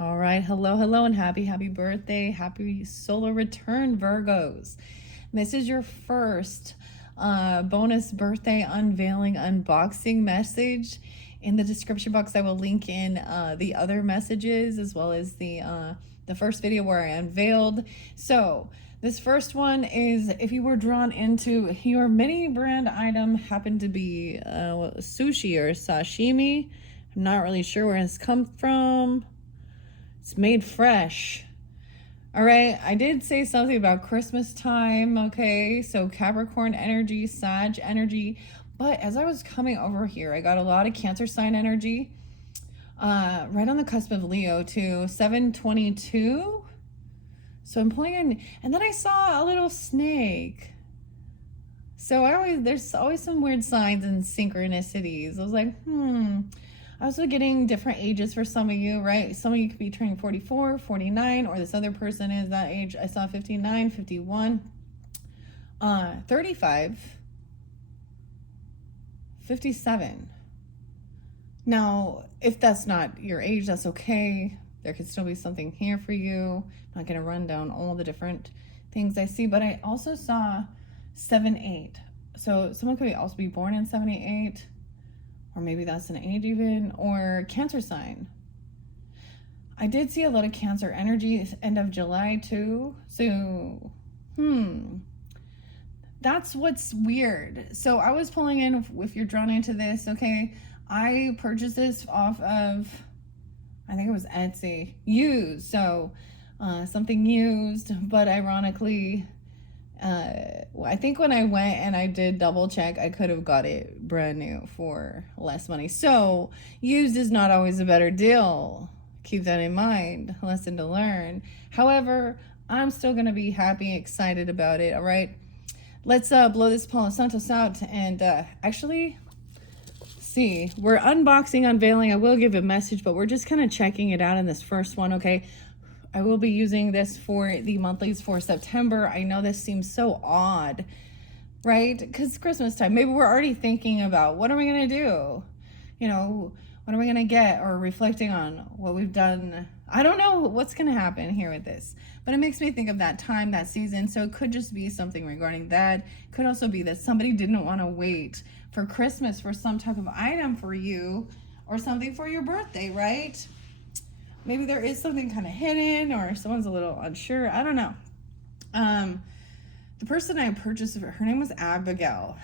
All right. Hello, hello, and happy birthday. Happy solar return, Virgos. This is your first bonus birthday unveiling unboxing message. In the description box, I will link in the other messages as well as the first video where I unveiled. So this first one is if you were drawn into your mini brand item happened to be sushi or sashimi. I'm not really sure where it's come from. It's made fresh. All right, I did say something about Christmas time, okay? So Capricorn energy, Sag energy. But as I was coming over here, I got a lot of Cancer sign energy. Right on the cusp of Leo too, 722. So I'm pulling in, and then I saw a little snake. So there's always some weird signs and synchronicities. I was like, Also getting different ages for some of you, right? Some of you could be turning 44, 49, or this other person is that age. I saw 59, 51, 35, 57. Now, if that's not your age, that's okay. There could still be something here for you. I'm not going to run down all the different things I see, but I also saw 7-8. So someone could also be born in 78, or maybe that's an age even, or Cancer sign. I did see a lot of Cancer energy end of July too. So, that's what's weird. So I was pulling in, if you're drawn into this, okay, I purchased this off of, I think it was Etsy, used. So something used, but ironically, I think when I went and I did double check, I could have got it brand new for less money. So used is not always a better deal. Keep that in mind. Lesson to learn. However, I'm still going to be happy, excited about it. All right. Let's blow this Palo Santos out and actually see. We're unboxing, unveiling. I will give a message, but we're just kind of checking it out in this first one, okay? I will be using this for the monthlies for September. I know this seems so odd, right? Because Christmas time, maybe we're already thinking about what are we going to do? What are we going to get, or reflecting on what we've done. I don't know what's going to happen here with this, but it makes me think of that time, that season. So it could just be something regarding that. Could also be that somebody didn't want to wait for Christmas for some type of item for you or something for your birthday, right? Maybe there is something kind of hidden, or someone's a little unsure. I don't know. The person I purchased, her name was Abigail.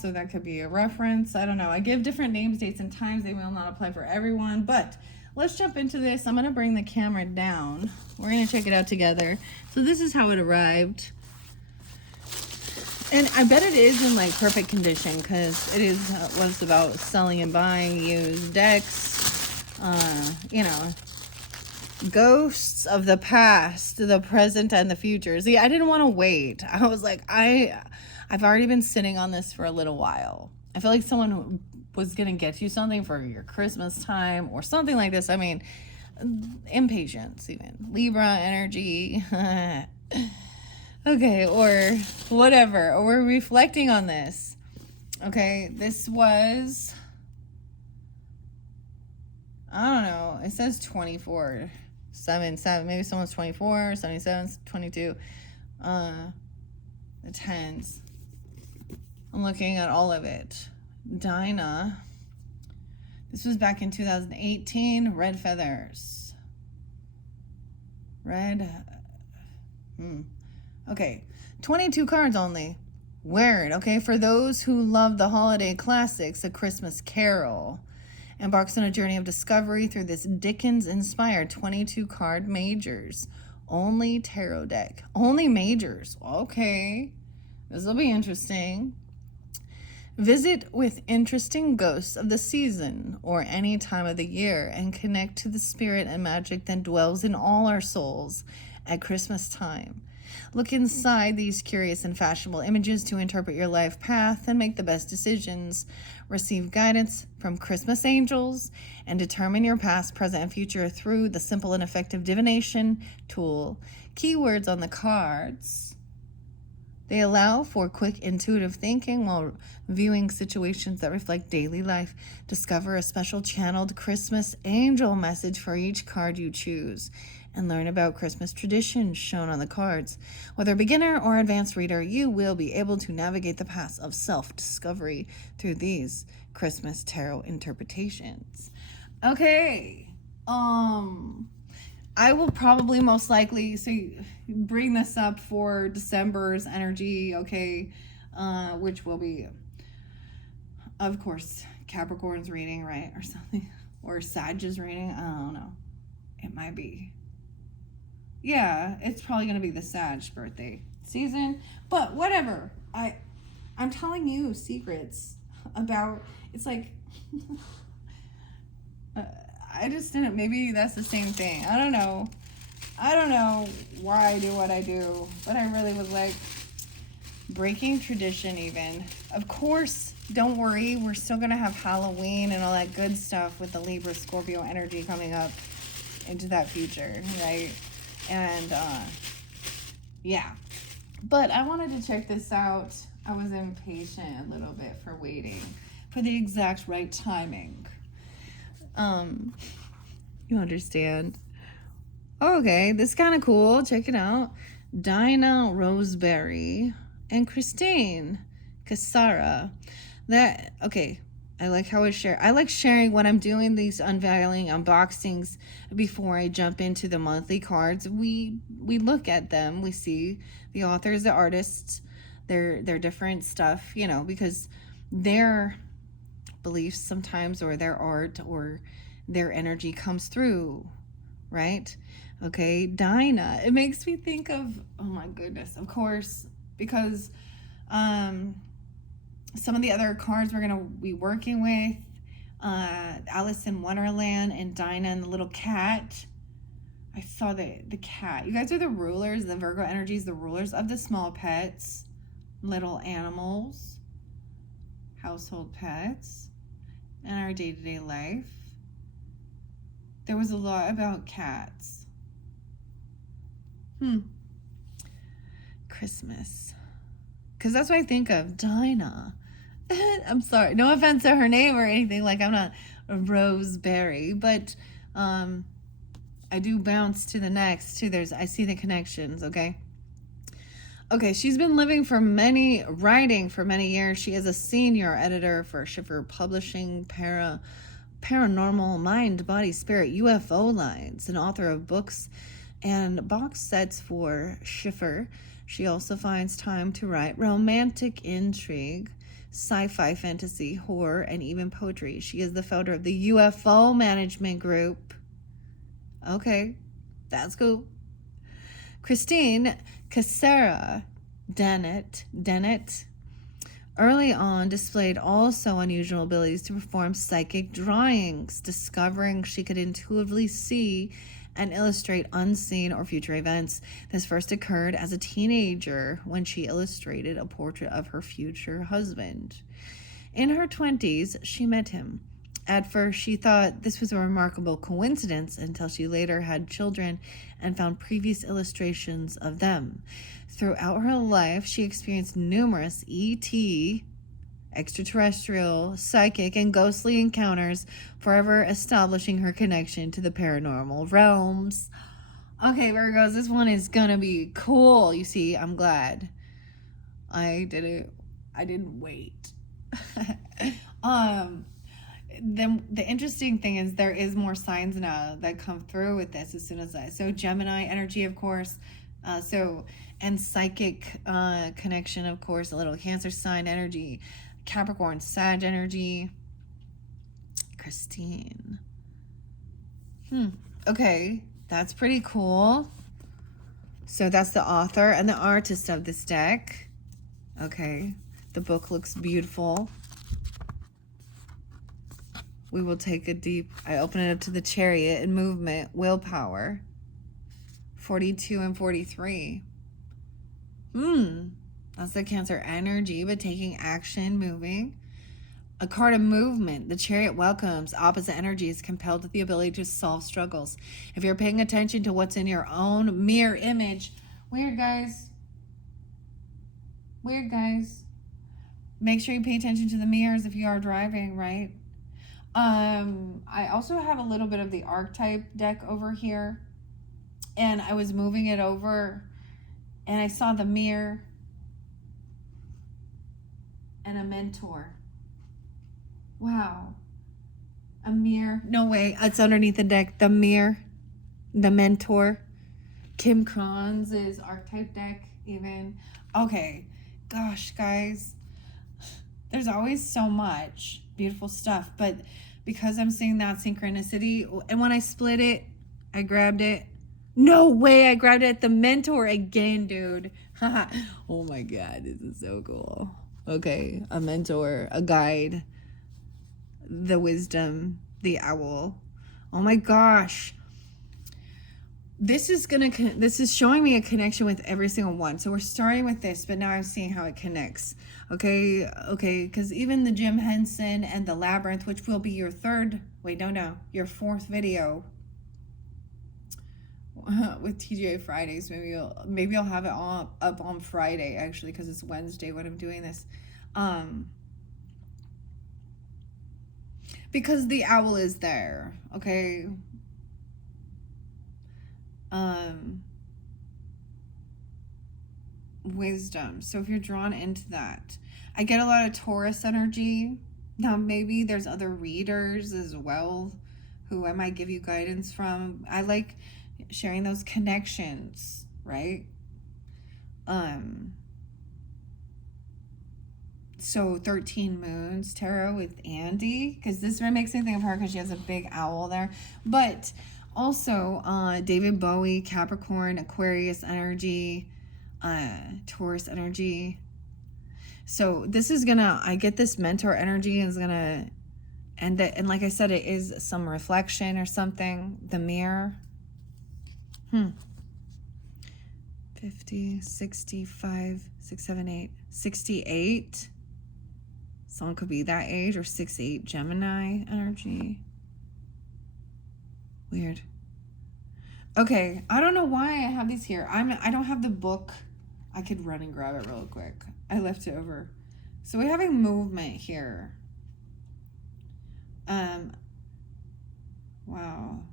So that could be a reference. I don't know. I give different names, dates, and times. They will not apply for everyone. But let's jump into this. I'm going to bring the camera down. We're going to check it out together. So this is how it arrived. And I bet it is in like perfect condition, because it is was about selling and buying used decks. Ghosts of the past, the present, and the future. See, I didn't want to wait. I was like, I've already been sitting on this for a little while. I feel like someone was going to get you something for your Christmas time or something like this. I mean, impatience even. Libra energy. Okay, or whatever. Or we're reflecting on this. Okay, this was, I don't know. It says 24. 7, maybe someone's 24, 77, 22. The 10s. I'm looking at all of it. Dinah. This was back in 2018. Red feathers. Okay. 22 cards only. Weird. Okay. For those who love the holiday classics, A Christmas Carol embarks on a journey of discovery through this Dickens-inspired 22-card majors. Only tarot deck. Only majors. Okay. This will be interesting. Visit with interesting ghosts of the season or any time of the year and connect to the spirit and magic that dwells in all our souls at Christmas time. Look inside these curious and fashionable images to interpret your life path and make the best decisions. Receive guidance from Christmas angels and determine your past, present, and future through the simple and effective divination tool. Keywords on the cards. They allow for quick intuitive thinking while viewing situations that reflect daily life. Discover a special channeled Christmas angel message for each card you choose and learn about Christmas traditions shown on the cards. Whether beginner or advanced reader, you will be able to navigate the paths of self-discovery through these Christmas tarot interpretations. Okay. I will probably most likely bring this up for December's energy, okay, which will be, of course, Capricorn's reading, right, or something, or Sag's reading. I don't know. It might be. Yeah, it's probably gonna be the Sag birthday season, but whatever. I'm telling you secrets about. It's like. I just didn't. Maybe that's the same thing. I don't know why I do what I do, but I really was like breaking tradition even. Of course, don't worry. We're still going to have Halloween and all that good stuff with the Libra Scorpio energy coming up into that future, right? And, yeah. But I wanted to check this out. I was impatient a little bit for waiting for the exact right timing. You understand? Okay, this is kind of cool. Check it out. Dinah Roseberry and Christine Casara. Okay, I like how I share. I like sharing when I'm doing these unveiling unboxings before I jump into the monthly cards. We look at them. We see the authors, the artists, their different stuff, because their beliefs sometimes, or their art, or their energy comes through, right? Okay, Dinah. It makes me think of, oh my goodness, of course, because some of the other cards we're gonna be working with, Alice in Wonderland and Dinah and the little cat. I saw the cat. You guys are the rulers. The Virgo energy is the rulers of the small pets, little animals, household pets, in our day-to-day life. There was a lot about cats. Christmas. Because that's what I think of. Dinah. I'm sorry. No offense to her name or anything. Like, I'm not a Roseberry. But I do bounce to the next, too. I see the connections, okay? Okay, she's been writing for many years. She is a senior editor for Schiffer Publishing, Paranormal, Mind, Body, Spirit, UFO Lines, and author of books and box sets for Schiffer. She also finds time to write romantic intrigue, sci-fi, fantasy, horror, and even poetry. She is the founder of the UFO Management Group. Okay, that's cool. Christine Casara Dennett early on displayed also unusual abilities to perform psychic drawings, discovering she could intuitively see and illustrate unseen or future events. This first occurred as a teenager when she illustrated a portrait of her future husband. In her 20s, she met him. At first, she thought this was a remarkable coincidence until she later had children and found previous illustrations of them. Throughout her life, she experienced numerous ET, extraterrestrial, psychic, and ghostly encounters, forever establishing her connection to the paranormal realms. Okay, Virgos, this one is gonna be cool. You see, I'm glad I did it. I didn't wait. The interesting thing is there is more signs now that come through with this as soon as so Gemini energy, of course, and psychic connection, of course, a little Cancer sign energy, Capricorn, Sag energy, Christine. Okay, that's pretty cool. So that's the author and the artist of this deck. Okay, the book looks beautiful. We will take I open it up to the Chariot and movement, willpower, 42 and 43. That's the Cancer energy, but taking action, moving. A card of movement. The Chariot welcomes opposite energies, compelled with the ability to solve struggles. If you're paying attention to what's in your own mirror image, weird, guys. Weird, guys. Make sure you pay attention to the mirrors if you are driving, right? I also have a little bit of the archetype deck over here, and I was moving it over, and I saw the mirror and a mentor. Wow. A mirror. No way. It's underneath the deck. The mirror. The mentor. Kim Kranz's archetype deck, even. Okay. Gosh, guys. There's always so much beautiful stuff, but because I'm seeing that synchronicity, and when I split it, I grabbed it. No way, I grabbed it at the mentor again, dude. Oh my God, this is so cool. Okay, a mentor, a guide, the wisdom, the owl. Oh my gosh. This is showing me a connection with every single one. So we're starting with this, but now I'm seeing how it connects. Okay, because even the Jim Henson and the Labyrinth, which will be your your fourth video with TGA Fridays. Maybe I'll have it up on Friday, actually, because it's Wednesday when I'm doing this. Because the owl is there, okay? Wisdom. So if you're drawn into that, I get a lot of Taurus energy. Now maybe there's other readers as well who I might give you guidance from. I like sharing those connections, right? So 13 Moons Tarot with Andy, because this makes me think of her because she has a big owl there. But also David Bowie, Capricorn, Aquarius energy, Taurus energy. So this is I get this mentor energy is gonna end it. And like I said, it is some reflection or something. The mirror. 50, 65, 6, 7, 8, 68. Someone could be that age, or 6'8", Gemini energy. Weird. Okay, I don't know why I have these here. I don't have the book. I could run and grab it real quick. I left it over. So we're having movement here. Wow.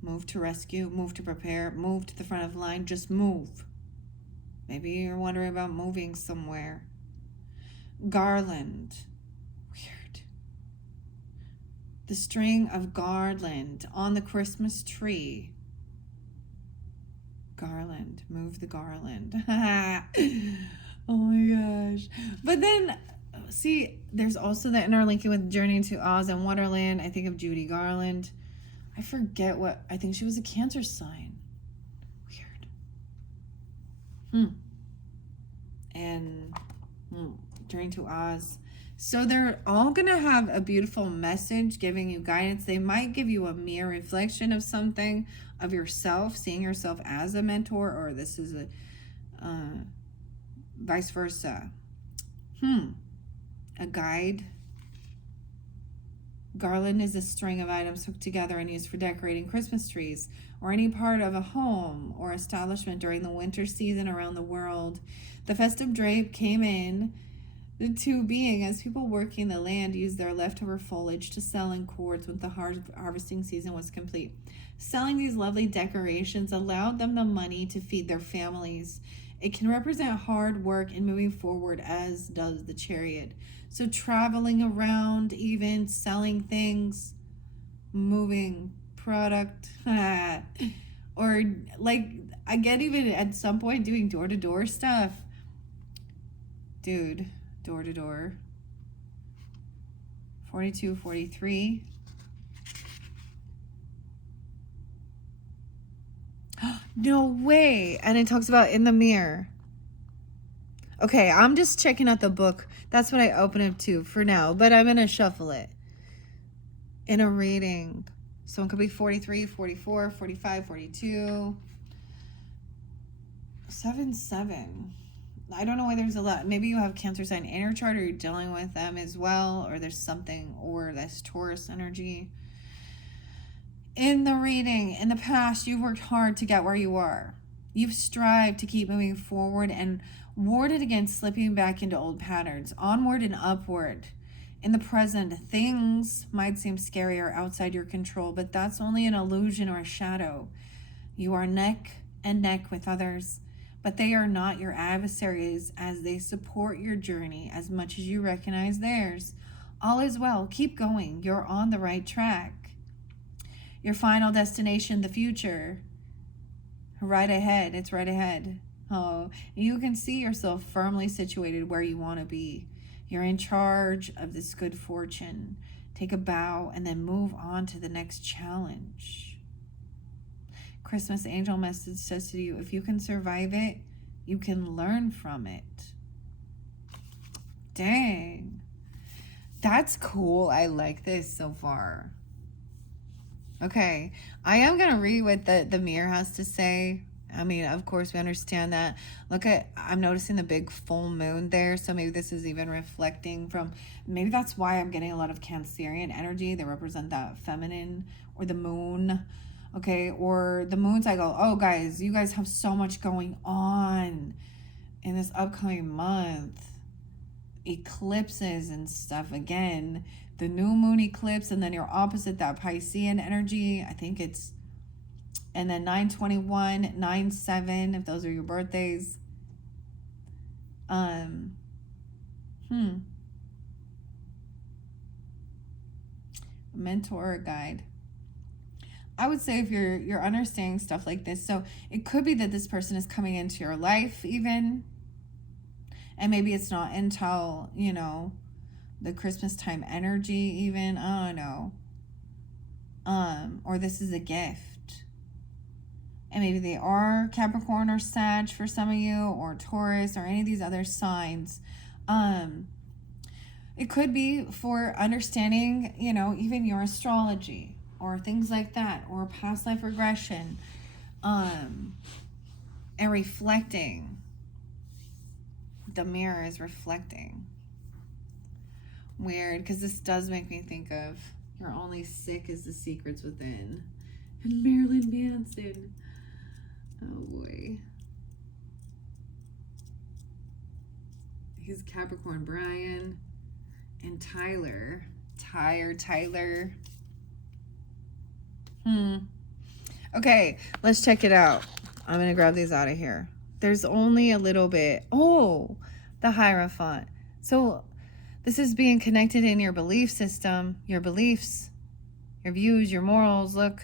Move to rescue, move to prepare, move to the front of the line, just move. Maybe you're wondering about moving somewhere. Garland. Weird. The string of garland on the Christmas tree. Garland. Move the garland. Oh my gosh. But then, see, there's also the interlinking with Journey to Oz and Wonderland. I think of Judy Garland. I forget I think she was a Cancer sign. Weird. And Journey to Oz. So they're all going to have a beautiful message giving you guidance. They might give you a mirror reflection of something, of yourself, seeing yourself as a mentor, or this is a vice versa. A guide. Garland is a string of items hooked together and used for decorating Christmas trees or any part of a home or establishment during the winter season around the world. The festive drape came into being as people working the land used their leftover foliage to sell in cords when the harvesting season was complete. Selling these lovely decorations allowed them the money to feed their families. It can represent hard work and moving forward, as does the chariot. So traveling around, even selling things, moving product, or like I get even at some point doing door-to-door stuff. Dude, door-to-door. 42, 43. No way. And it talks about in the mirror. Okay, I'm just checking out the book. That's what I open up to for now, but I'm going to shuffle it in a reading. So it could be 43, 44, 45, 42, 7, 7. I don't know why there's a lot. Maybe you have Cancer sign in your chart, or you're dealing with them as well, or there's something, or that's Taurus energy. In the reading, in the past, you've worked hard to get where you are. You've strived to keep moving forward, and warded against slipping back into old patterns, onward and upward. In the present, things might seem scary or outside your control, but that's only an illusion or a shadow. You are neck and neck with others, but they are not your adversaries as they support your journey as much as you recognize theirs. All is well. Keep going. You're on the right track. Your final destination, the future, right ahead. It's right ahead. Oh, you can see yourself firmly situated where you want to be. You're in charge of this good fortune. Take a bow and then move on to the next challenge. Christmas angel message says to you, if you can survive it, you can learn from it. Dang. That's cool. I like this so far. Okay. I am going to read what the mirror has to say. I mean, of course, we understand that. I'm noticing the big full moon there. So maybe this is even reflecting from, maybe that's why I'm getting a lot of Cancerian energy. They represent that feminine or the moon. Okay. Or the moons, I go, oh, guys, you guys have so much going on in this upcoming month. Eclipses and stuff. Again, the new moon eclipse, and then your opposite, that Piscean energy. I think it's, and then 9/21, 9/7, if those are your birthdays. Mentor or guide. I would say if you're understanding stuff like this, so it could be that this person is coming into your life even, and maybe it's not until, the Christmas time energy even, I don't know. Or this is a gift. And maybe they are Capricorn or Sag for some of you, or Taurus, or any of these other signs. It could be for understanding, even your astrology or things like that, or past life regression, and reflecting. The mirror is reflecting. Weird, because this does make me think of "You're only sick as the secrets within" and Marilyn Manson. Oh boy. He's Capricorn. Brian and Tyler. Tyler. Okay, let's check it out. I'm going to grab these out of here. There's only a little bit. Oh, the Hierophant. So this is being connected in your belief system, your beliefs, your views, your morals. Look,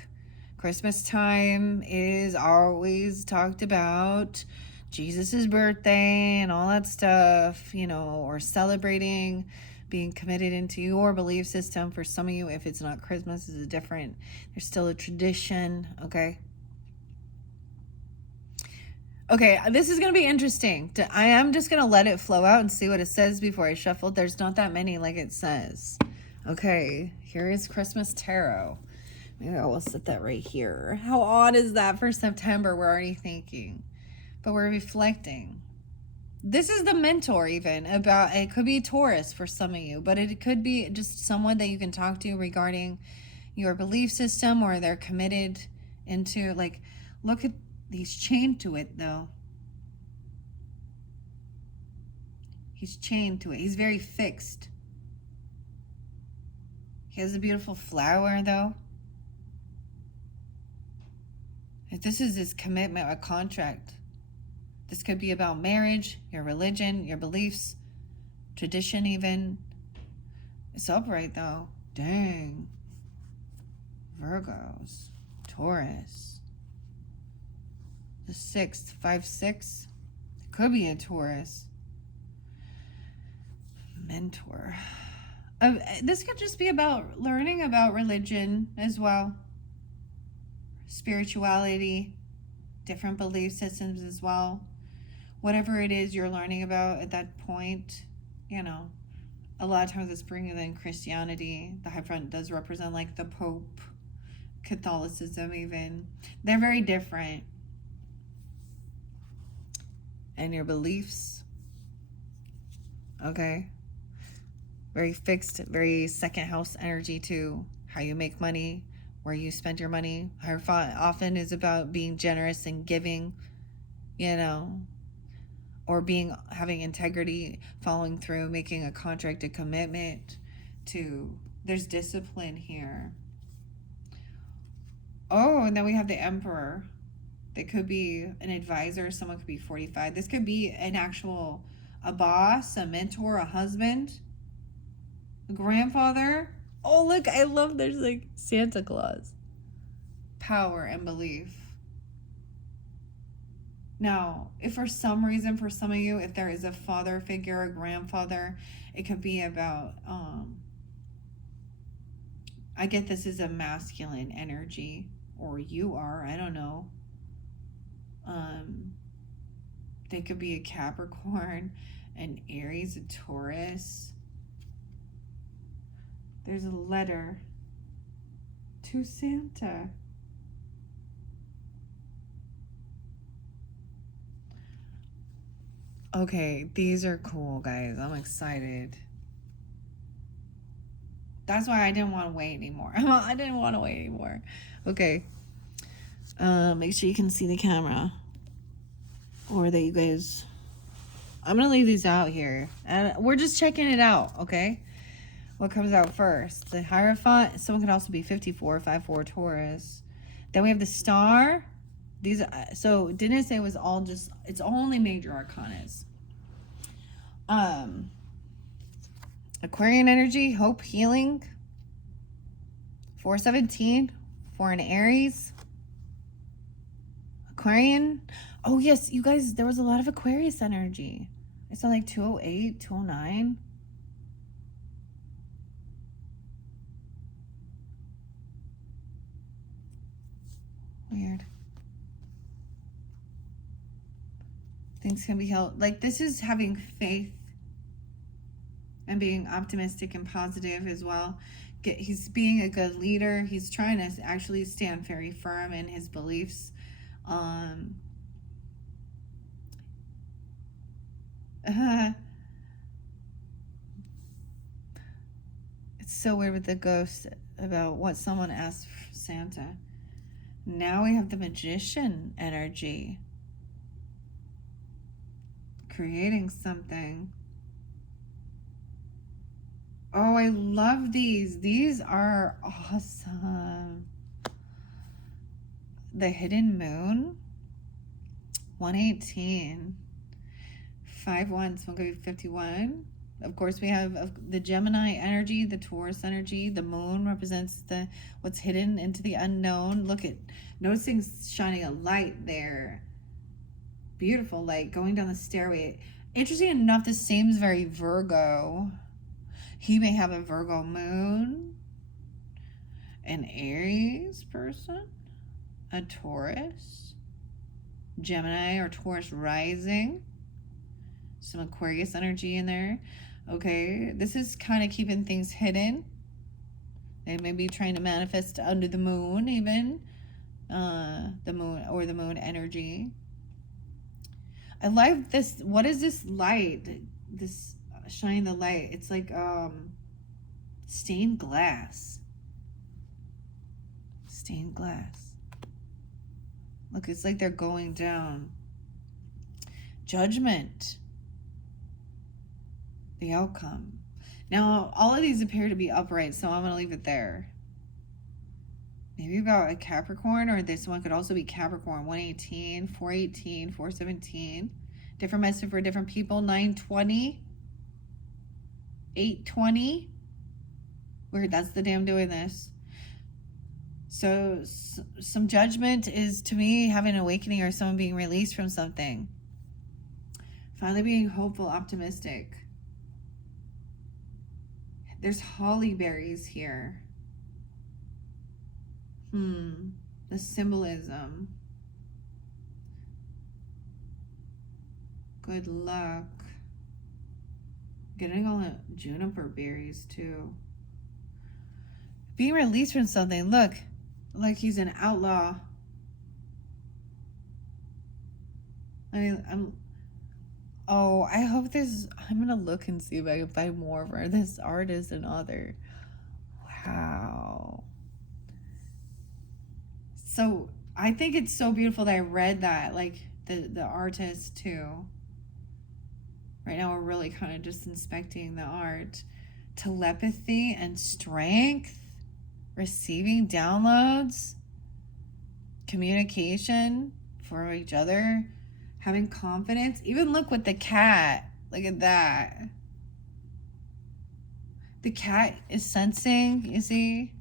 Christmas time is always talked about Jesus's birthday and all that stuff, or celebrating, being committed into your belief system. For some of you, if it's not Christmas, it's different. There's still a tradition, okay? Okay, this is going to be interesting. I am just going to let it flow out and see what it says before I shuffle. There's not that many like it says. Okay, here is Christmas Tarot. Maybe I will set that right here. How odd is that for September? We're already thinking, but we're reflecting. This is the mentor even about, it could be Taurus for some of you, but it could be just someone that you can talk to regarding your belief system, or they're committed into, look at, he's chained to it though. He's chained to it. He's very fixed. He has a beautiful flower though. If this is his commitment, a contract, this could be about marriage, your religion, your beliefs, tradition even. It's upright though. Dang. Virgos, Taurus. The 6th, 5-6. It could be a Taurus. Mentor. This could just be about learning about religion as well. Spirituality, different belief systems as well. Whatever it is you're learning about at that point, a lot of times it's bringing in Christianity. The high front does represent the Pope, Catholicism even. They're very different. And your beliefs, okay? Very fixed, very second house energy too. How you make money, where you spend your money. Hierophant often is about being generous and giving, or having integrity, following through, making a contract, a commitment to. There's discipline here. Oh, and then we have the Emperor. They could be an advisor. Someone could be 45. This could be a boss, a mentor, a husband, a grandfather. Oh, look, I love there's like Santa Claus. Power and belief. Now, if for some reason, for some of you, if there is a father figure, a grandfather, it could be about, I get this is a masculine energy, or you are, I don't know. They could be a Capricorn, an Aries, a Taurus. There's a letter to Santa. Okay, these are cool, guys. I'm excited. That's why I didn't want to wait anymore. I didn't want to wait anymore. Okay. Make sure you can see the camera. Or that you guys... I'm going to leave these out here. And we're just checking it out, okay? What comes out first? The Hierophant. Someone could also be 54, 54 Taurus. Then we have the Star. These. So didn't it say it was all just... It's only major arcanas. Aquarian energy, hope, healing. 417 for an Aries. Aquarian. Oh, yes, you guys, there was a lot of Aquarius energy. I saw like 208, 209. Weird. Things can be held. Like, this is having faith and being optimistic and positive as well. He's being a good leader. He's trying to actually stand very firm in his beliefs. It's so weird with the ghost about what someone asked Santa. Now we have the Magician energy. Creating something. Oh, I love these. These are awesome. The Hidden Moon. 118. 5-1. So going to be 51. Of course, we have the Gemini energy, the Taurus energy. The moon represents what's hidden into the unknown. Noticing shining a light there. Beautiful light going down the stairway. Interesting enough, this seems very Virgo. He may have a Virgo moon, an Aries person, a Taurus, Gemini or Taurus rising, some Aquarius energy in there. Okay, this is kind of keeping things hidden. They may be trying to manifest under the moon, even the moon energy. I like this. What is this light? This shining the light. It's like stained glass. Stained glass. Look, it's like they're going down. Judgment. The outcome. Now, all of these appear to be upright, so I'm going to leave it there. Maybe about a Capricorn, or this one could also be Capricorn. 118, 418, 417. Different message for different people. 920. 820. Weird, that's the day I'm doing this. So some judgment is, to me, having an awakening or someone being released from something. Finally being hopeful, optimistic. There's holly berries here. The symbolism. Good luck. Getting all the juniper berries too. Being released from something. Look, like he's an outlaw. I hope this. I'm gonna look and see if I can find more for this artist and author. Wow. So I think it's so beautiful that I read that, like the artist too. Right now, we're really kind of just inspecting the art. Telepathy and strength, receiving downloads, communication for each other, having confidence. Even look with the cat. Look at that. The cat is sensing, you see?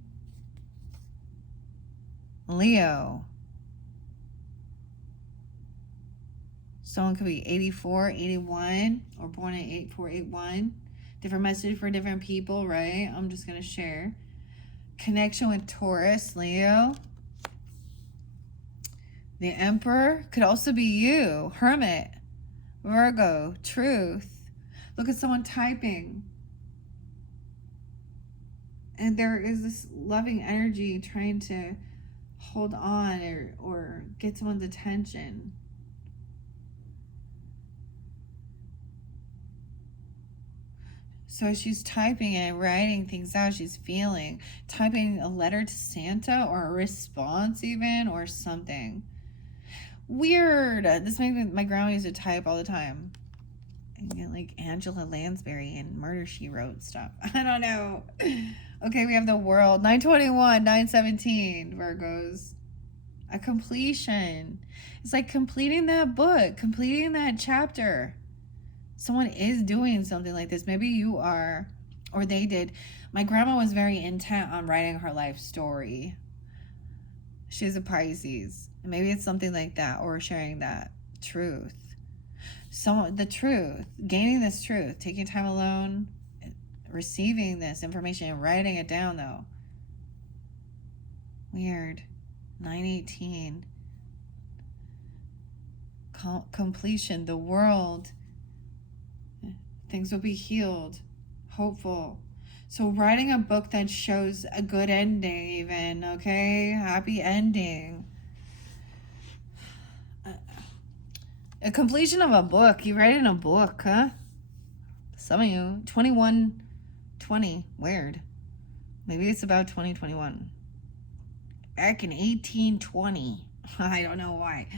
Leo. Someone could be 84, 81, or born in 8481. Different message for different people, right? I'm just going to share. Connection with Taurus, Leo. The Emperor could also be you. Hermit, Virgo, Truth. Look at someone typing. And there is this loving energy trying to hold on or get someone's attention. So she's typing and writing things out. She's feeling, typing a letter to Santa or a response even or something. Weird. This makes me, my grandma used to type all the time. And like Angela Lansbury and Murder, She Wrote stuff. I don't know. Okay, we have the World. 921, 917, Virgos. A completion. It's like completing that book, completing that chapter. Someone is doing something like this. Maybe you are, or they did. My grandma was very intent on writing her life story. She's a Pisces. Maybe it's something like that, or sharing that truth. The truth, gaining this truth, taking time alone, receiving this information and writing it down, though. Weird. 918. Completion, the world. Things will be healed, hopeful. So writing a book that shows a good ending even, okay? Happy ending. A completion of a book. You write in a book, huh? Some of you. 2120. Weird. Maybe it's about 2021. Back in 1820. I don't know why.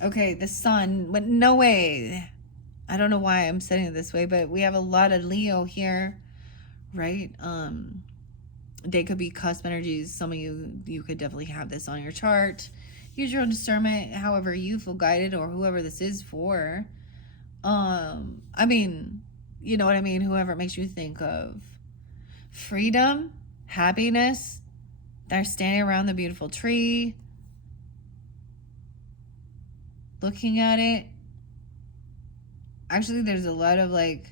Okay, the sun. But no way. I don't know why I'm setting it this way, but we have a lot of Leo here, right? They could be cusp energies. Some of you could definitely have this on your chart. Use your own discernment, however you feel guided, or whoever this is for. I mean, you know what I mean? Whoever it makes you think of. Freedom, happiness. They're standing around the beautiful tree, looking at it. Actually, there's a lot of like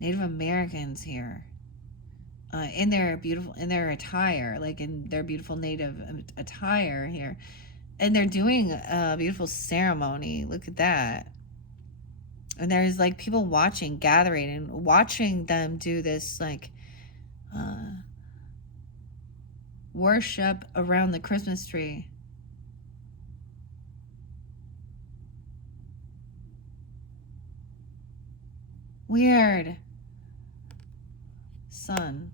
Native Americans here. In their attire, like in their beautiful native attire here. And they're doing a beautiful ceremony. Look at that. And there's like people watching, gathering, and watching them do this like worship around the Christmas tree. Weird. Sun.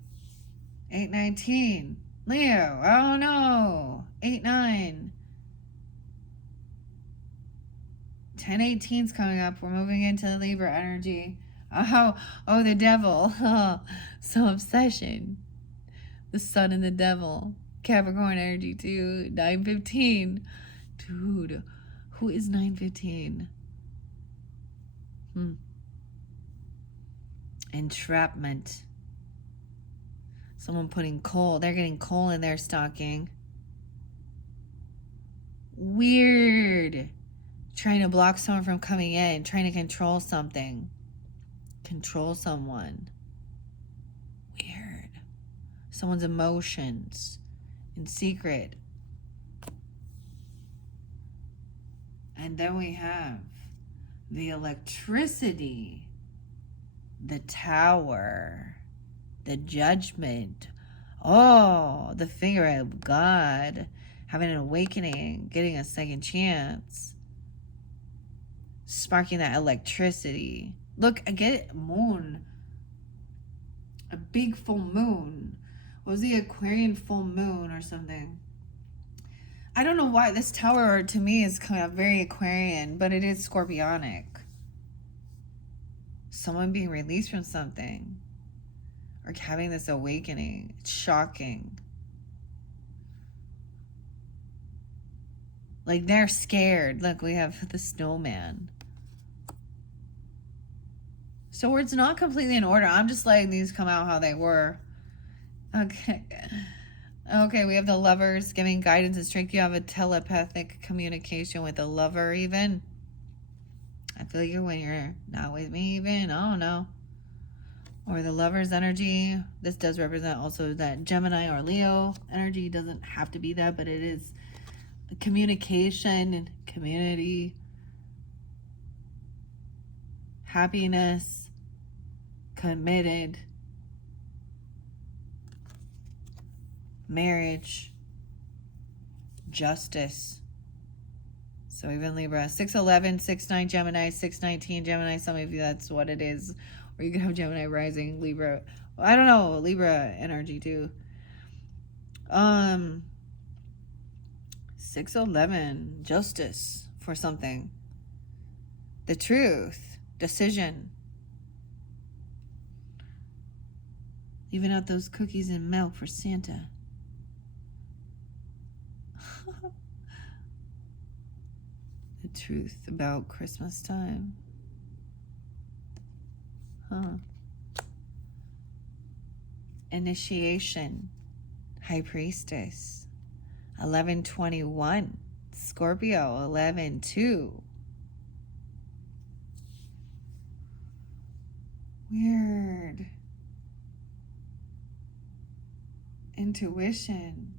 819. Leo. Oh no. 89. 1018's coming up. We're moving into the Libra energy. Oh, the devil. Oh, so obsession. The sun and the devil. Capricorn energy too. 915. Dude, who is 915? Entrapment. Someone putting coal. They're getting coal in their stocking. Weird. Trying to block someone from coming in. Trying to control something. Control someone. Weird. Someone's emotions. In secret. And then we have the electricity. The Tower. The Judgment. Oh, the finger of God. Having an awakening. Getting a second chance. Sparking that electricity. Look, I get it. Moon. A big full moon. What was the Aquarian full moon or something? I don't know why this tower to me is kind of very Aquarian, but it is Scorpionic. someone being released from something or having this awakening. It's shocking. Like they're scared. Look, we have the snowman. So it's not completely in order. I'm just letting these come out how they were. Okay. Okay, we have the lovers giving guidance and strength. You have a telepathic communication with a lover even. I feel you when you're not with me even. I don't know. Or the lover's energy. This does represent also that Gemini or Leo energy. Doesn't have to be that, but it is communication and community. Happiness. Committed. Marriage. Justice. So even Libra. 611, 69 Gemini, 619 Gemini. Some of you, that's what it is. Or you can have Gemini rising, Libra. Well, I don't know, Libra energy too. 611, justice for something. The truth, decision. Leaving out those cookies and milk for Santa. The truth about Christmas time. Initiation. High Priestess. 1121. Scorpio. 11-2. Weird. Intuition.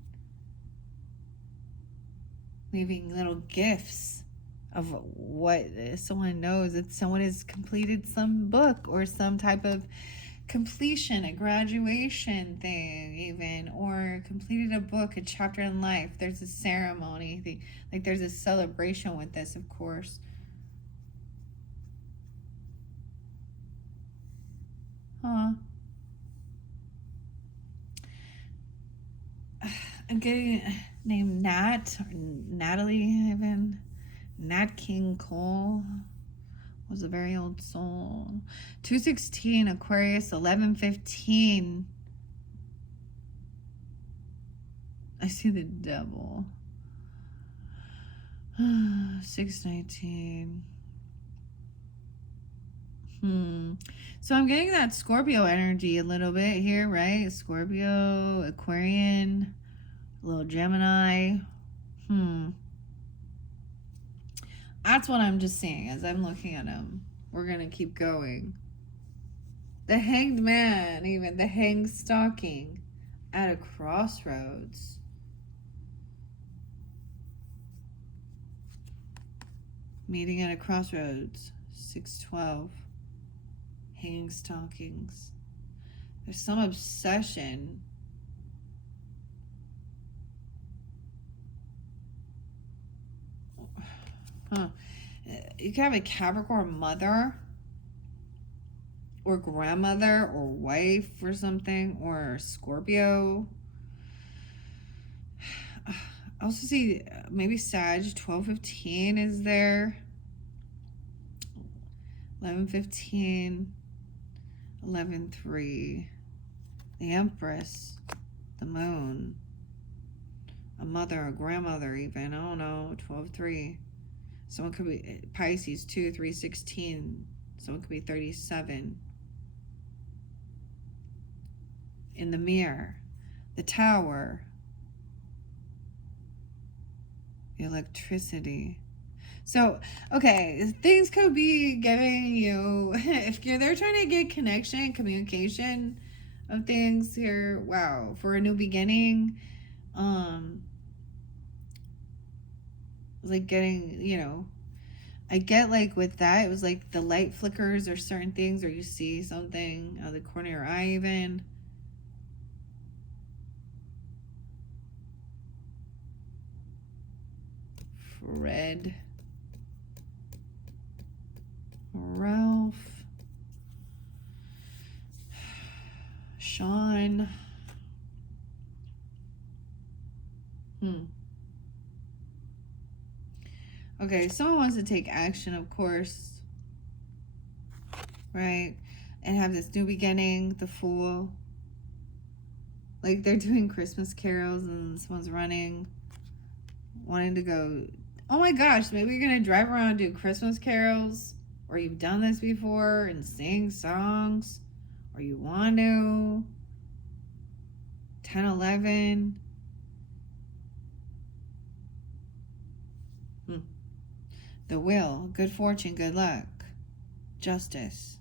Leaving little gifts of what someone knows that someone has completed some book or some type of completion, a graduation thing even, or completed a book, a chapter in life. There's a ceremony, like there's a celebration with this, of course. I'm getting named Nat or Natalie even. Nat King Cole was a very old soul. 216 Aquarius. 1115. I see the devil. 619. So I'm getting that Scorpio energy a little bit here, right? Scorpio, Aquarian, a little Gemini. That's what I'm just seeing as I'm looking at him. We're going to keep going. The Hanged Man, even the Hanged Stocking at a crossroads. Meeting at a crossroads. 612. Hanging stockings. There's some obsession. You can have a Capricorn mother or grandmother or wife or something, or Scorpio. I also see maybe Sag. 1215 is there. 1115. 11-3, the Empress, the Moon, a mother, a grandmother even, I don't know, 12-3. Someone could be Pisces 2-3-16. Someone could be 37. In the Mirror, the Tower, the Electricity. So, okay, things could be giving you, if they're trying to get connection, communication of things here, wow, for a new beginning, like getting, I get like with that, it was like the light flickers or certain things, or you see something out of the corner of your eye even. Fred. Ralph, Sean. Okay, someone wants to take action, of course. right? And have this new beginning, the Fool. Like they're doing Christmas carols and someone's running, wanting to go. Oh my gosh, maybe you're gonna drive around and do Christmas carols, or you've done this before and sing songs, or you want to. 10, 11. The Will, good fortune, good luck, justice.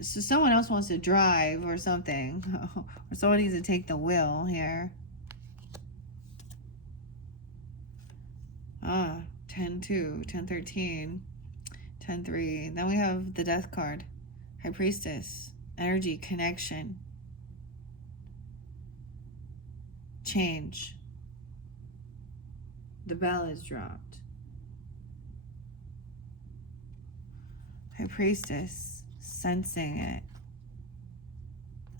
So someone else wants to drive or something, or someone needs to take the wheel here. 10-2, 10-13, 10-3. Then we have the Death card, High Priestess, energy, connection, change. The bell is dropped. High Priestess, sensing it.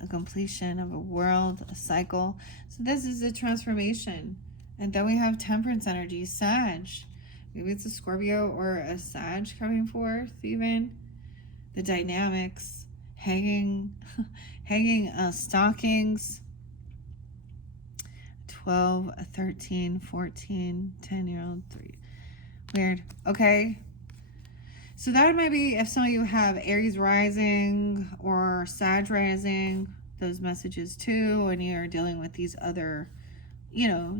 A completion of a world, a cycle. So this is a transformation. And then we have Temperance energy, Sag. Maybe it's a Scorpio or a Sag coming forth even. The dynamics, hanging stockings. 12, 13, 14, 10-year-old, 3. Weird. Okay. So that might be if some of you have Aries rising or Sag rising, those messages too, and you're dealing with these other,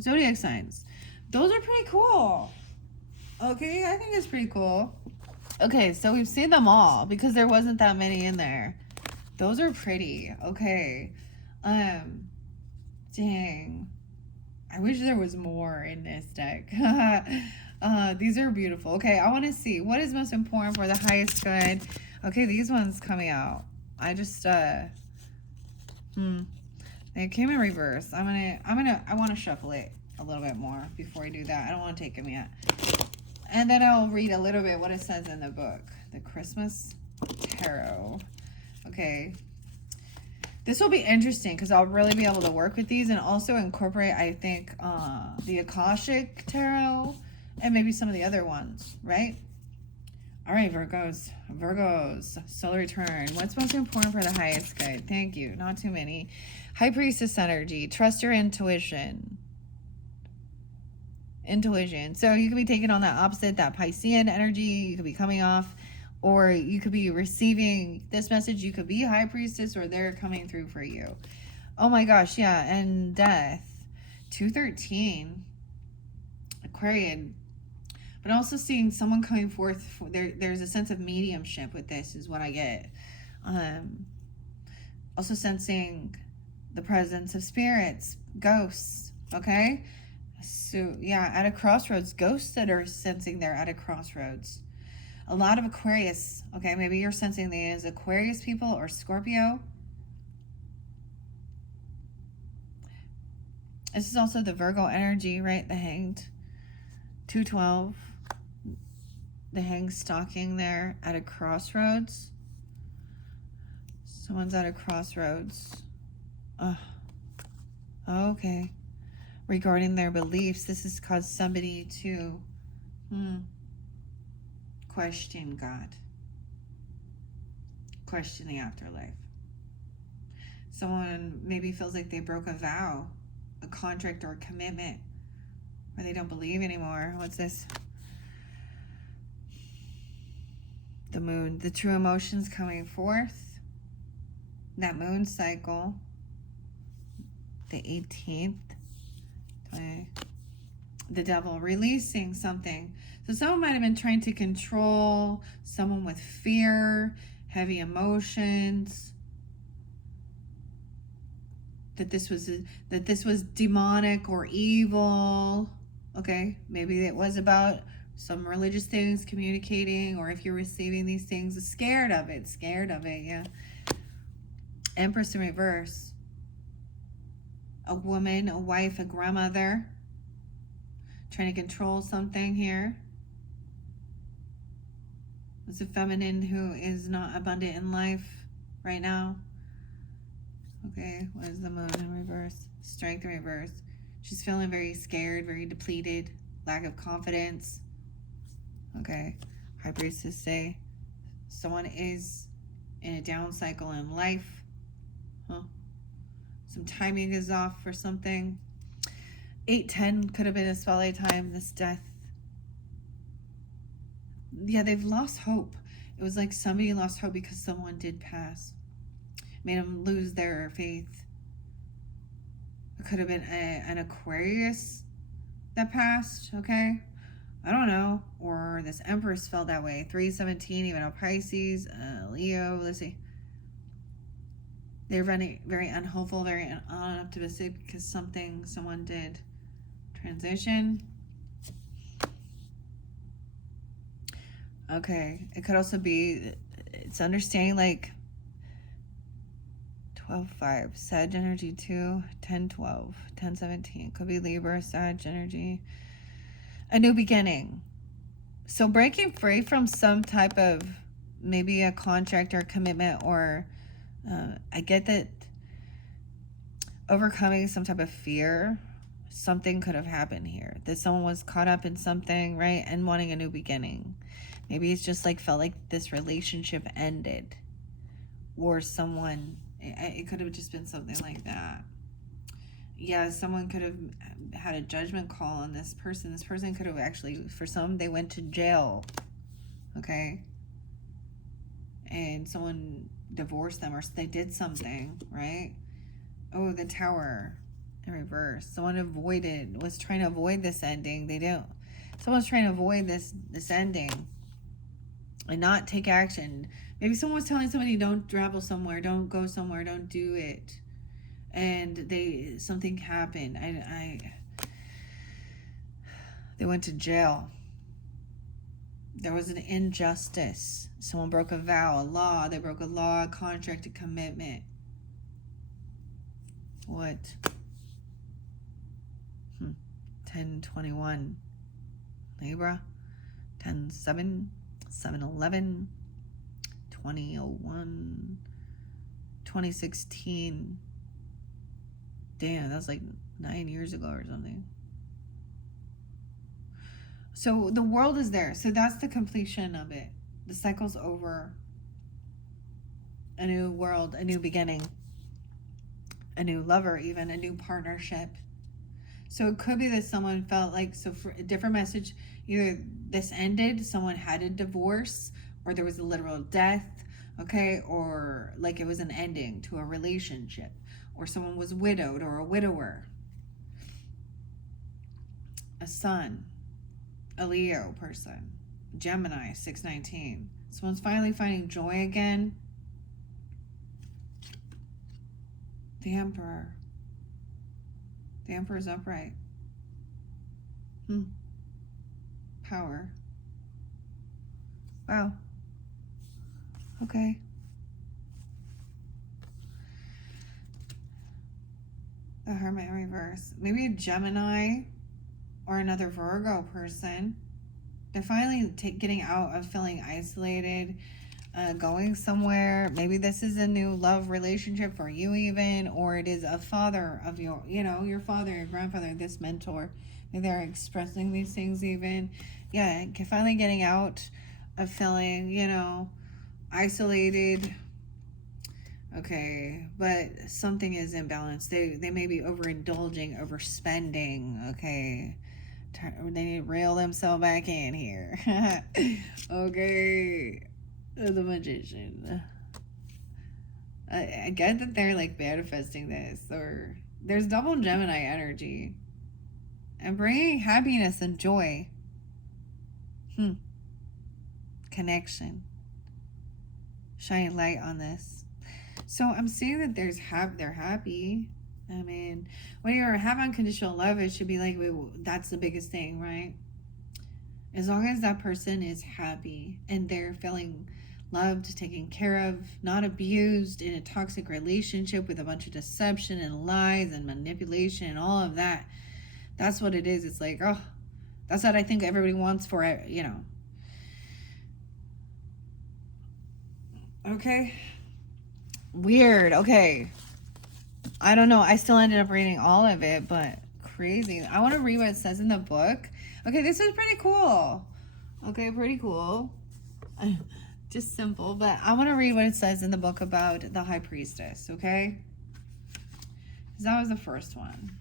zodiac signs. Those are pretty cool. Okay, I think it's pretty cool. Okay, so we've seen them all because there wasn't that many in there. Those are pretty. Okay. Dang. I wish there was more in this deck. These are beautiful. Okay, I want to see what is most important for the highest good. Okay, these ones coming out. I just they came in reverse. I want to shuffle it a little bit more before I do that. I don't want to take them yet. And then I'll read a little bit what it says in the book, the Christmas Tarot. Okay. This will be interesting because I'll really be able to work with these and also incorporate, I think, the Akashic Tarot and maybe some of the other ones, right? All right, Virgos, solar return. What's most important for the highest good? Thank you. Not too many. High Priestess energy. Trust your intuition. So you could be taking on that opposite, that Piscean energy. You could be coming off, or you could be receiving this message. You could be High Priestess, or they're coming through for you. Oh my gosh, yeah. And Death. 213. Aquarian. But also seeing someone coming forth. There's a sense of mediumship with this is what I get. Also sensing the presence of spirits, ghosts, okay? So, yeah, at a crossroads. Ghosts that are sensing they're at a crossroads. A lot of Aquarius, okay? Maybe you're sensing these Aquarius people or Scorpio. This is also the Virgo energy, right? The Hanged. 212. The Hanged stalking there at a crossroads. Someone's at a crossroads. Okay. Regarding their beliefs, this has caused somebody to question God, question the afterlife. Someone maybe feels like they broke a vow, a contract, or a commitment, or they don't believe anymore. What's this? The Moon, the true emotions coming forth. That moon cycle. The 18th. The Devil, releasing something. So someone might have been trying to control someone with fear, heavy emotions. That this was demonic or evil. Okay, maybe it was about some religious things communicating, or if you're receiving these things, scared of it, yeah. Empress in reverse. A woman, a wife, a grandmother, trying to control something here. It's a feminine who is not abundant in life right now. Okay, what is the Moon in reverse? Strength in reverse. She's feeling very scared, very depleted, lack of confidence. Okay, High Priestess say someone is in a down cycle in life. Huh? Some timing is off for something. 8-10 could have been a spotlight time. This death. Yeah, they've lost hope. It was like somebody lost hope because someone did pass. Made them lose their faith. It could have been an Aquarius that passed, okay? I don't know. Or this Empress felt that way. 317, even a Pisces, Leo, let's see. They're very unhopeful, very unoptimistic because someone did transition. Okay, it could also be, it's understanding like 12-5, Sag energy 2, 10-12, 10-17. Could be Libra, Sag energy. A new beginning. So breaking free from some type of maybe a contract or commitment, or I get that overcoming some type of fear. Something could have happened here. That someone was caught up in something, right? And wanting a new beginning. Maybe it's just like felt like this relationship ended. Or someone, it could have just been something like that. Yeah, someone could have had a judgment call on this person. This person could have actually, for some, they went to jail. Okay? And someone divorced them or they did something, right? Oh, the Tower in reverse. Someone was trying to avoid this ending. Someone's trying to avoid this ending and not take action. Maybe someone was telling somebody, don't travel somewhere, don't go somewhere, don't do it. And something happened. They went to jail. There was an injustice. Someone broke a vow, a law. They broke a law, a contract, a commitment. What? 10-21. Libra. 10-7. 7-11. 20-01. 2016. Damn, that was like 9 years ago or something. So the world is there. So that's the completion of it. The cycle's over. A new world, a new beginning. A new lover, even a new partnership. So it could be that someone felt like, so for a different message, either this ended, someone had a divorce, or there was a literal death, okay, or like it was an ending to a relationship, or someone was widowed or a widower. A Sun, a Leo person, Gemini, 619. Someone's finally finding joy again. The Emperor. The Emperor's upright. Power. Wow. Okay. The Hermit in reverse. Maybe a Gemini or another Virgo person. They're finally getting out of feeling isolated, going somewhere. Maybe this is a new love relationship for you even, or it is a father of your father, your grandfather, this mentor. Maybe they're expressing these things even. Yeah, finally getting out of feeling, isolated. Okay, but something is imbalanced. They may be overindulging, overspending, okay. They need to reel themselves back in here. Okay. The Magician. I get that they're like manifesting this, or there's double Gemini energy and bringing happiness and joy. Connection. Shine light on this. So I'm seeing that they're happy. I mean, when you have unconditional love, it should be like, that's the biggest thing, right? As long as that person is happy and they're feeling loved, taken care of, not abused in a toxic relationship with a bunch of deception and lies and manipulation and all of that. That's what it is. It's like, oh, that's what I think everybody wants for it, Okay. Weird. Okay. I don't know. I still ended up reading all of it, but crazy. I want to read what it says in the book. Okay, this is pretty cool. Okay, pretty cool. Just simple. But I want to read what it says in the book about the high priestess, okay? Because that was the first one.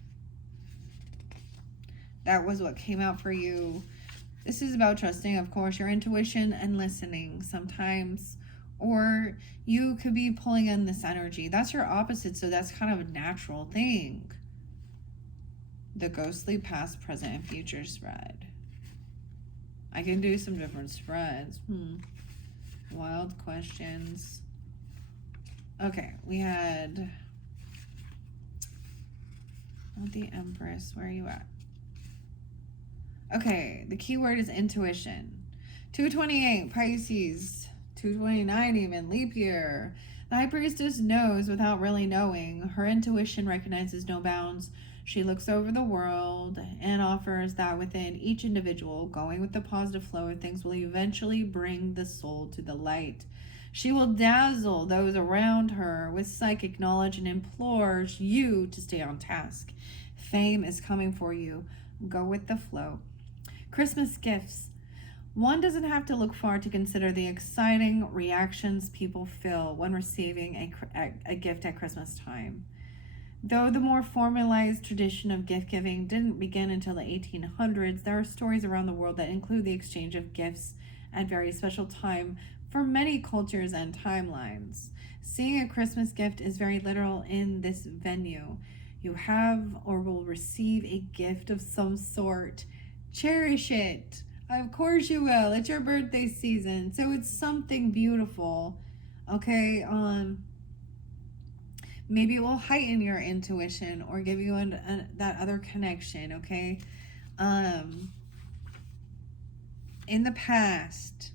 That was what came out for you. This is about trusting, of course, your intuition and listening sometimes. Or you could be pulling in this energy. That's your opposite, so that's kind of a natural thing. The ghostly past, present, and future spread. I can do some different spreads. Wild questions. Okay, we had the Empress. Where are you at? Okay, the key word is intuition. 228, Pisces. 229 even, leap year. The high priestess knows without really knowing. Her intuition recognizes no bounds. She looks over the world and offers that within each individual, going with the positive flow of things, will eventually bring the soul to the light. She will dazzle those around her with psychic knowledge and implores you to stay on task. Fame is coming for you. Go with the flow. Christmas gifts. One doesn't have to look far to consider the exciting reactions people feel when receiving a gift at Christmas time. Though the more formalized tradition of gift giving didn't begin until the 1800s, there are stories around the world that include the exchange of gifts at very special time for many cultures and timelines. Seeing a Christmas gift is very literal in this venue. You have or will receive a gift of some sort. Cherish it. Of course you will. It's your birthday season, so it's something beautiful. Okay, maybe it will heighten your intuition or give you that other connection. Okay, in the past,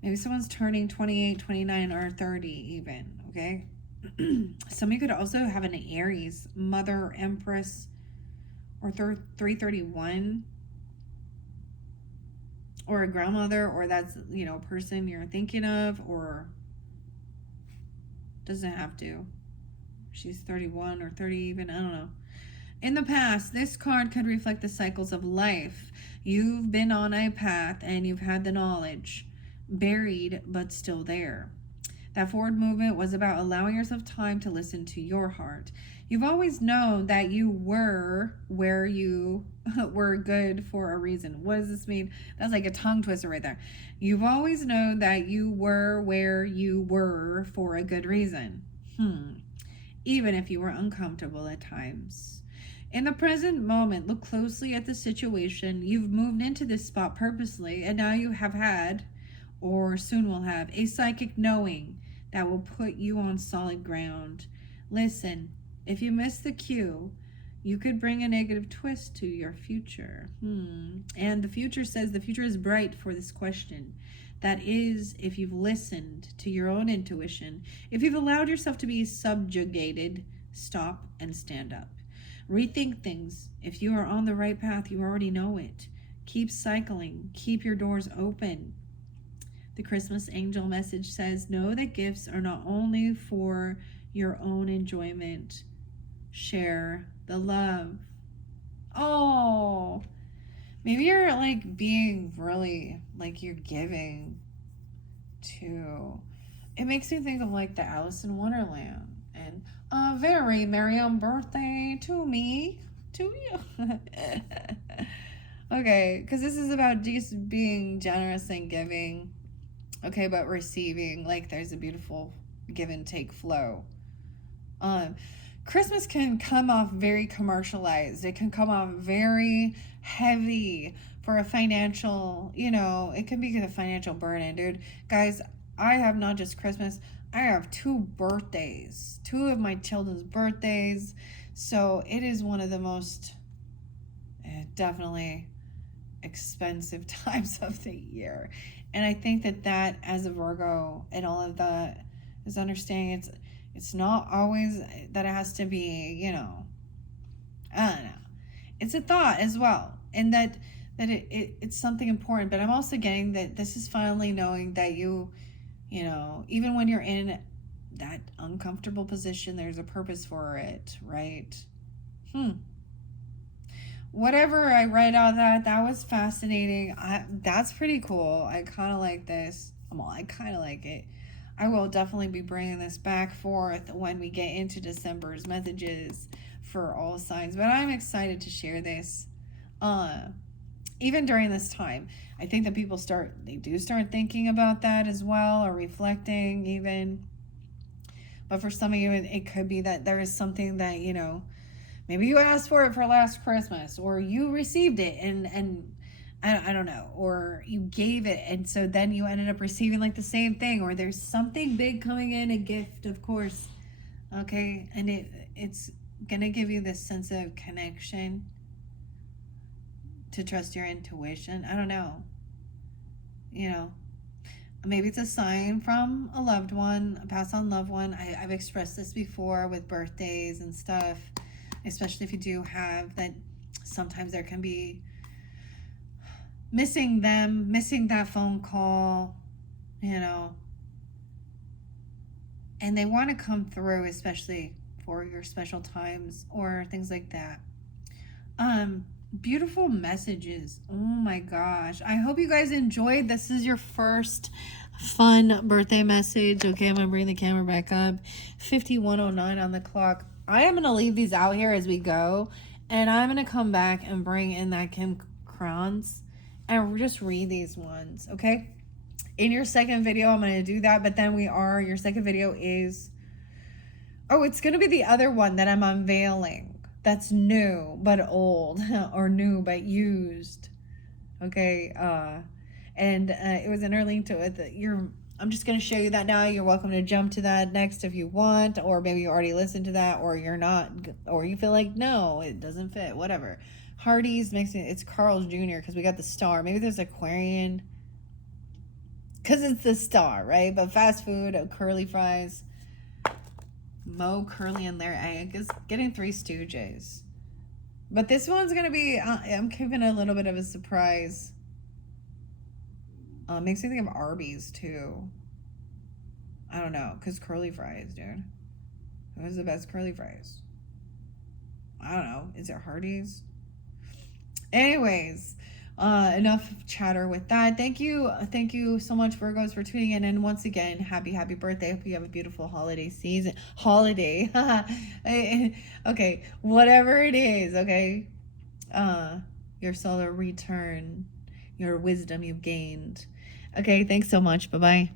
maybe someone's turning 28, 29, or 30 even. Okay, some of you could also have an Aries, Mother, Empress, or 331. Or a grandmother, or that's, a person you're thinking of, or doesn't have to. She's 31 or 30 even, I don't know. In the past, this card could reflect the cycles of life. You've been on a path and you've had the knowledge, buried but still there. That forward movement was about allowing yourself time to listen to your heart. You've always known that you were where you were good for a reason. What does this mean? That's like a tongue twister right there. You've always known that you were where you were for a good reason. Even if you were uncomfortable at times. In the present moment, look closely at the situation. You've moved into this spot purposely, and now you have had, or soon will have, a psychic knowing that will put you on solid ground. Listen, if you miss the cue, you could bring a negative twist to your future. And the future says the future is bright for this question. That is, if you've listened to your own intuition, if you've allowed yourself to be subjugated, stop and stand up. Rethink things. If you are on the right path, you already know it. Keep cycling. Keep your doors open. The Christmas angel message says, know that gifts are not only for your own enjoyment. Share the love. Oh, maybe you're like being really, like you're giving to, it makes me think of like the Alice in Wonderland and a very merry birthday to me, to you. Okay, because this is about just being generous and giving. Okay, but receiving, like there's a beautiful give and take flow. Christmas can come off very commercialized. It can come off very heavy for a financial, it can be a financial burden, dude. Guys, I have not just Christmas, I have 2 birthdays, 2 of my children's birthdays. So it is one of the most definitely expensive times of the year. And I think that as a Virgo and all of that is understanding it's not always that it has to be, I don't know. It's a thought as well. And that it's something important. But I'm also getting that this is finally knowing that you even when you're in that uncomfortable position, there's a purpose for it, right? whatever I read on that, that was fascinating. That's pretty cool. I kind of like this. Well, I kind of like it. I will definitely be bringing this back forth when we get into December's messages for all signs. But I'm excited to share this. Uh, Even during this time, I think that they do start thinking about that as well, or reflecting even. But for some of you, it could be that there is something that, maybe you asked for it for last Christmas, or you received it and I don't know, or you gave it and so then you ended up receiving like the same thing, or there's something big coming in, a gift, of course. Okay, and it's gonna give you this sense of connection, to trust your intuition. I don't know, you know. Maybe it's a sign from a loved one, a passed on loved one. I've expressed this before with birthdays and stuff, especially if you do have that. Sometimes there can be missing them, missing that phone call, you know, and they want to come through, especially for your special times or things like that. Beautiful messages. Oh my gosh. I hope you guys enjoyed. This is your first fun birthday message. Okay, I'm gonna bring the camera back up. 51:09 on the clock. I am gonna leave these out here as we go, and I'm gonna come back and bring in that Kim Crowns and just read these ones. Okay, in your second video I'm gonna do that, but then your second video is, oh, it's gonna be the other one that I'm unveiling. That's new but old, or new but used. Okay, and it was an early to it that I'm just going to show you that now. You're welcome to jump to that next if you want, or maybe you already listened to that, or you're not, or you feel like no, it doesn't fit, whatever. Hardee's makes it's Carl's Jr. because we got the star. Maybe there's Aquarian because it's the star, right? But fast food, curly fries, Mo, Curly, and Larry. I guess getting Three Stooges. But this one's going to be, I'm giving a little bit of a surprise. Makes me think of Arby's, too. I don't know, because curly fries, dude. Who's the best curly fries? I don't know. Is it Hardee's? Anyways, enough chatter with that. Thank you so much, Virgos, for tuning in. And once again, happy birthday. Hope you have a beautiful holiday season. Holiday. Okay, whatever it is, okay? Your solar return, your wisdom you've gained. Okay, thanks so much. Bye-bye.